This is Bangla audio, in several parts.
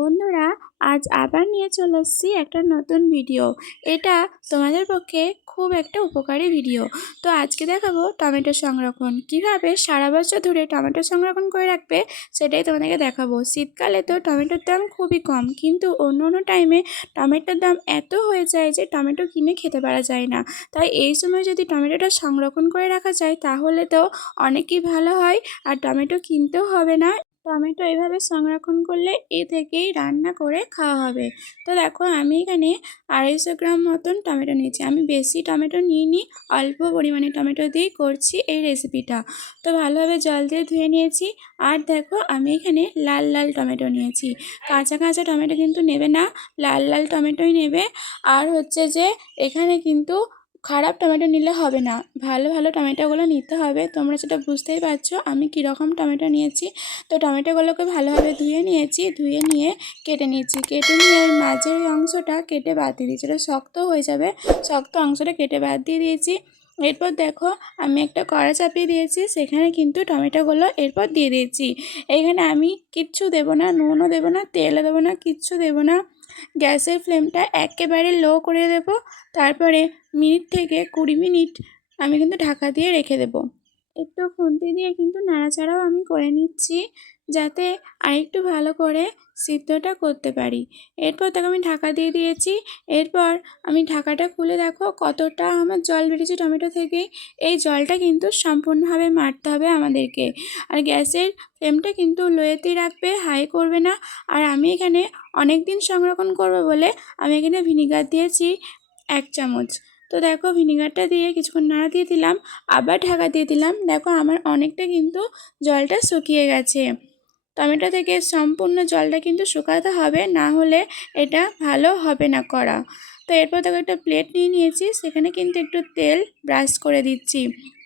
বন্ধুরা, আজ আবার নিয়ে চলে এসেছি একটা নতুন ভিডিও। এটা তোমাদের পক্ষে খুব একটা উপকারী ভিডিও। তো আজকে দেখাবো টমেটো সংরক্ষণ কিভাবে সারা বছর ধরে টমেটো সংরক্ষণ করে রাখবে, সেটাই তোমাদেরকে দেখাবো। শীতকালে তো টমেটোর দাম খুবই কম, কিন্তু অন্য অন্য টাইমে টমেটোর দাম এত হয়ে যায় যে টমেটো কিনে খেতে পারা যায় না। তাই এই সময় যদি টমেটোটা সংরক্ষণ করে রাখা যায় তাহলে তো অনেকই ভালো হয়, আর টমেটো কিনতেও হবে না। টমেটো এভাবে সংরক্ষণ করলে এ থেকেই রান্না করে খাওয়া হবে। তো দেখো, আমি এখানে 250 গ্রাম মতন টমেটো নিয়েছি। আমি বেশি টমেটো নিইনি, অল্প পরিমাণে টমেটো দিয়েই করছি এই রেসিপিটা। তো ভালোভাবে জল দিয়ে ধুয়ে নিয়েছি। আর দেখো, আমি এখানে লাল লাল টমেটো নিয়েছি। কাঁচা কাঁচা টমেটো কিন্তু নেবে না, লাল লাল টমেটোই নেবে। আর হচ্ছে যে এখানে কিন্তু খারাপ টমেটো নিলে হবে না, ভালো ভালো টমেটোগুলো নিতে হবে। তোমরা সেটা বুঝতেই পারছো আমি কীরকম টমেটো নিয়েছি। তো টমেটোগুলোকে ভালোভাবে ধুয়ে নিয়েছি, ধুয়ে নিয়ে কেটে নিয়েছি। কেটে নিয়ে ওই মাঝের ওই অংশটা কেটে বাদ দিয়ে দিয়েছি, ওটা শক্ত হয়ে যাবে। শক্ত অংশটা কেটে বাদ দিয়ে দিয়েছি। এরপর দেখো, আমি একটা কড়া চাপিয়ে দিয়েছি, সেখানে কিন্তু টমেটোগুলো এরপর দিয়ে দিয়েছি। এখানে আমি কিচ্ছু দেবো না, নুনও দেবো না, তেলও দেবো না, কিচ্ছু দেবো না। গ্যাসের ফ্লেমটা একেবারে লো করে দেব। তারপরে মিনিট থেকে 20 মিনিট আমি কিন্তু ঢাকা দিয়ে রেখে দেবো। একটু খুন্তি দিয়ে কিন্তু নাড়াচাড়াও আমি করে নিচ্ছি, যাতে আরেকটু ভালো করে সিদ্ধটা করতে পারি। এরপর দেখো, আমি ঢাকা দিয়ে দিয়েছি। এরপর আমি ঢাকাটা খুলে দেখো কতটা আমার জল বেরিয়েছে টমেটো থেকে। এই জলটা কিন্তু সম্পূর্ণভাবে মারতে হবে আমাদেরকে। আর গ্যাসের ফ্লেমটা কিন্তু লোয়েতেই রাখবে, হাই করবে না। আর আমি এখানে অনেক দিন সংরক্ষণ করব বলে আমি এখানে ভিনিগার দিয়েছি 1 চামচ। তো দেখো, ভিনিগারটা দিয়ে কিছুক্ষণ নাড়া দিয়ে দিলাম, আবার ঢাকা দিয়ে দিলাম। দেখো, আমার অনেকটা কিন্তু জলটা শুকিয়ে গেছে। টমেটো থেকে সম্পূর্ণ জলটা কিন্তু শুকাতে হবে, না হলে এটা ভালো হবে না করা। তো এরপর দেখো, একটা প্লেট নিয়ে নিয়েছি, সেখানে কিন্তু একটু তেল ব্রাশ করে দিচ্ছি,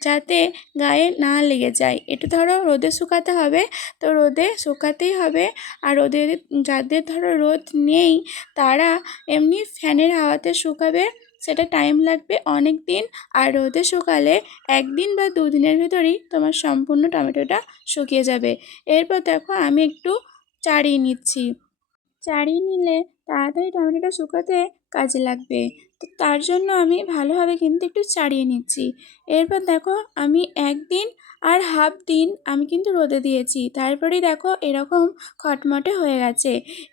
যাতে গায়ে না লেগে যায়। এটা ধরো রোদে শুকাতে হবে, তো রোদে শুকাতেই হবে। আর রোদে যাদের ধরো রোদ নেই, তারা এমনি ফ্যানের হাওয়াতে শুকাবে, সেটা টাইম লাগবে অনেক দিন। আর রোদে শুকালে 1 দিন বা 2 দিনের ভেতরেই তোমার সম্পূর্ণ টমেটোটা শুকিয়ে যাবে। এরপর দেখো, আমি একটু চাড়িয়ে নিচ্ছি। চাড়িয়ে নিলে তাড়াতাড়ি টমেটোটা শুকাতে কাজে লাগবে। তো তার জন্য আমি ভালোভাবে কিন্তু একটু চাড়িয়ে নিচ্ছি। এরপর দেখো, আমি 1 দিন আর হাফ দিন আমি কিন্তু রোদে দিয়েছি, তারপরেই দেখো এরকম খটমটে হয়ে গেছে।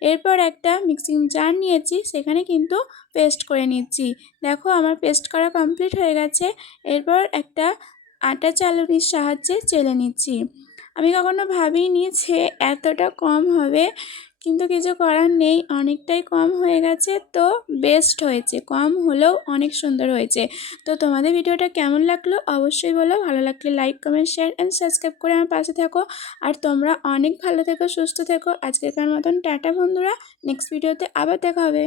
এরপর একটা মিক্সিং জার নিয়েছি, সেখানে কিন্তু পেস্ট করে নিচ্ছি। দেখো, আমার পেস্ট করা কমপ্লিট হয়ে গেছে। এরপর একটা আটা চালনির সাহায্যে চেলে নিচ্ছি। আমি কখনো ভাবিনি যে এতটা কম হবে, কিন্তু কিছু করার নেই, অনেকটাই কম হয়ে গেছে। তো বেস্ট হয়েছে, কম হলেও অনেক সুন্দর হয়েছে। তো তোমাদের ভিডিওটা কেমন লাগলো অবশ্যই বলো। ভালো লাগলে like, comment, share and subscribe করে আমার পাশে থেকো। আর তোমরা অনেক ভালো থেকো, সুস্থ থেকো। আজকেরকার মতন টাটা বন্ধুরা, নেক্সট ভিডিওতে আবার দেখা হবে।